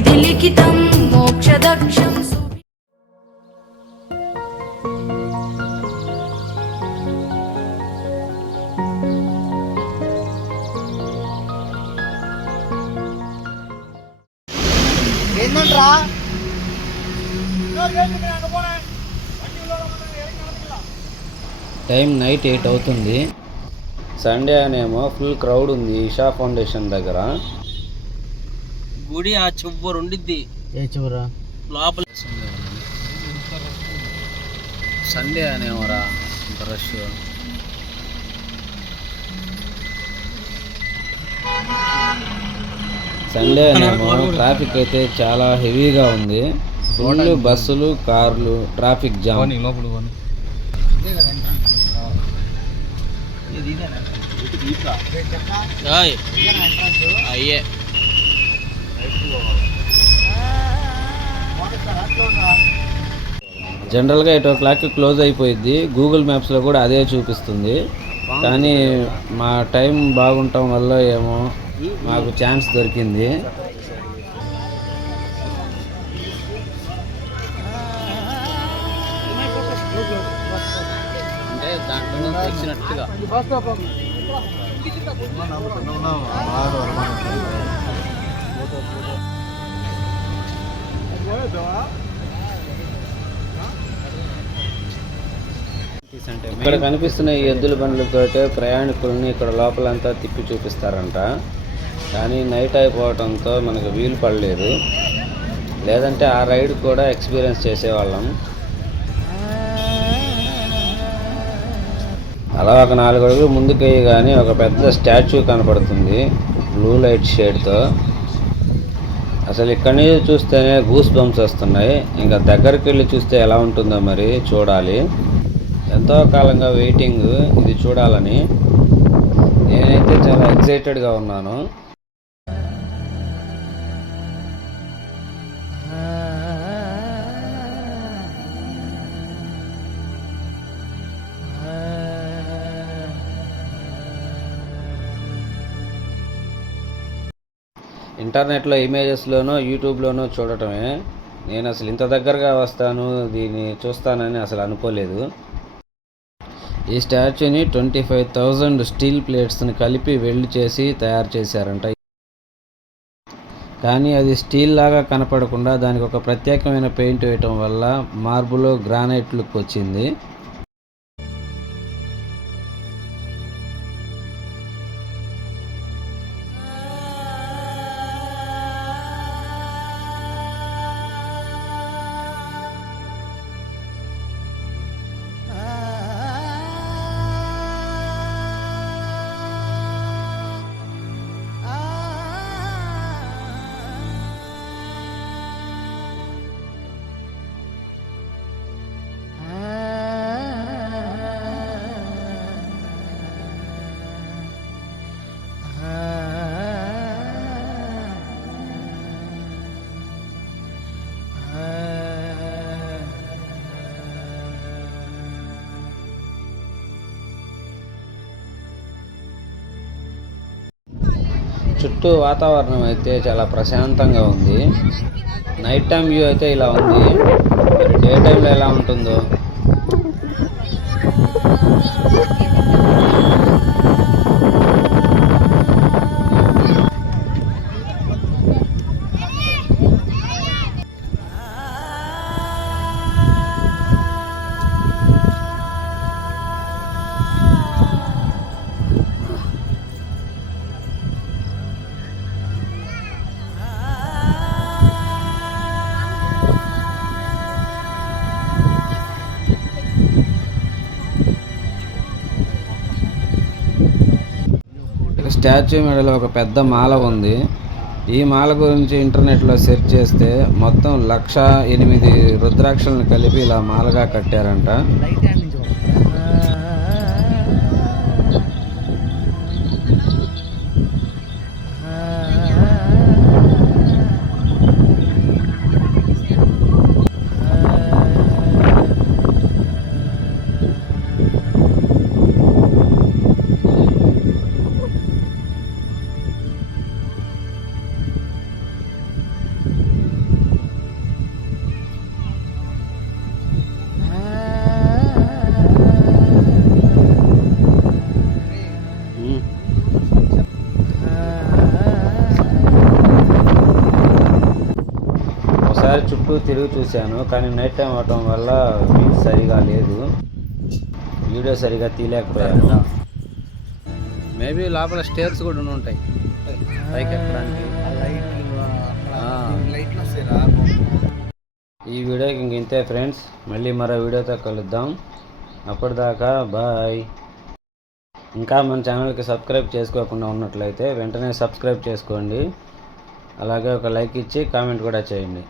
విధి లిఖితం మోక్షదక్షం. Time night 8 అవుతుంది. Sunday అనేమో full crowd ఉంది ఈషా ఫౌండేషన్ దగ్గర. గుడి ఆ చివరి ఉండిద్ది. ఏ చివరా? లోపల. సండే అనేమోరా ఇంత రష్. సండే అనేమో ట్రాఫిక్ అయితే చాలా హెవీగా ఉంది. ఫుల్ బస్సులు, కార్లు, ట్రాఫిక్ జామ్. అయ్యే జనరల్గా 8 o'clock క్లోజ్ అయిపోయింది. గూగుల్ మ్యాప్స్లో కూడా అదే చూపిస్తుంది. కానీ మా టైం బాగుండటం వల్ల ఏమో మాకు ఛాన్స్ దొరికింది. అంటే దాంట్లో తెచ్చినట్టుగా ఇక్కడ కనిపిస్తున్న ఈ ఎద్దుల బండ్లతో ప్రయాణికుల్ని ఇక్కడ లోపలంతా తిప్పి చూపిస్తారంట. కానీ నైట్ అయిపోవడంతో మనకు వీలు పడలేదు. లేదంటే ఆ రైడ్ కూడా ఎక్స్పీరియన్స్ చేసేవాళ్ళం. అలా ఒక 4 అడుగులు ముందుకు వేయగానే ఒక పెద్ద స్టాచ్యూ కనపడుతుంది బ్లూ లైట్ షేడ్తో. అసలు ఇక్కడి నుంచి చూస్తేనే గూస్ బంప్స్ వస్తున్నాయి. ఇంకా దగ్గరికి వెళ్ళి చూస్తే ఎలా ఉంటుందో మరి చూడాలి. ఎంతో కాలంగా వెయిటింగ్ ఇది చూడాలని. నేనైతే చాలా ఎక్సైటెడ్గా ఉన్నాను. ఇంటర్నెట్లో ఇమేజెస్లోనో యూట్యూబ్లోనో చూడటమే. నేను అసలు ఇంత దగ్గరగా వస్తాను దీన్ని చూస్తానని అసలు అనుకోలేదు. ఈ స్టాచ్యూని 25,000 స్టీల్ ప్లేట్స్ని కలిపి వెల్డ్ చేసి తయారు చేశారంట. కానీ అది స్టీల్ లాగా కనపడకుండా దానికి ఒక ప్రత్యేకమైన పెయింట్ వేయటం వల్ల మార్బుల్, గ్రానైట్ లుక్ వచ్చింది. చుట్టూ వాతావరణం అయితే చాలా ప్రశాంతంగా ఉంది. నైట్ టైం వ్యూ అయితే ఇలా ఉంది. మరి డే టైంలో ఎలా ఉంటుందో. స్టాచ్యూ మెడలో ఒక పెద్ద మాల ఉంది. ఈ మాల గురించి ఇంటర్నెట్లో సెర్చ్ చేస్తే మొత్తం 1,08 రుద్రాక్షలను కలిపి ఇలా మాలగా కట్టారంట. ఒకసారి చుట్టూ తిరిగి చూశాను, కానీ నైట్ టైం అవటం వల్ల వ్యూ సరిగా లేదు, వీడియో సరిగా తీయలేకపోయాను. మేబీ లోపల స్టేర్స్ కూడా ఉంటాయి పైకి ఎక్కడానికి. ఈ వీడియోకి ఇంక ఇంతే ఫ్రెండ్స్, మళ్ళీ మరో వీడియోతో కలుద్దాం. అప్పటిదాకా బాయ్. ఇంకా మన ఛానల్కి సబ్స్క్రైబ్ చేసుకోకుండా ఉన్నట్లయితే వెంటనే సబ్స్క్రైబ్ చేసుకోండి. అలాగే ఒక లైక్ ఇచ్చి కామెంట్ కూడా చేయండి.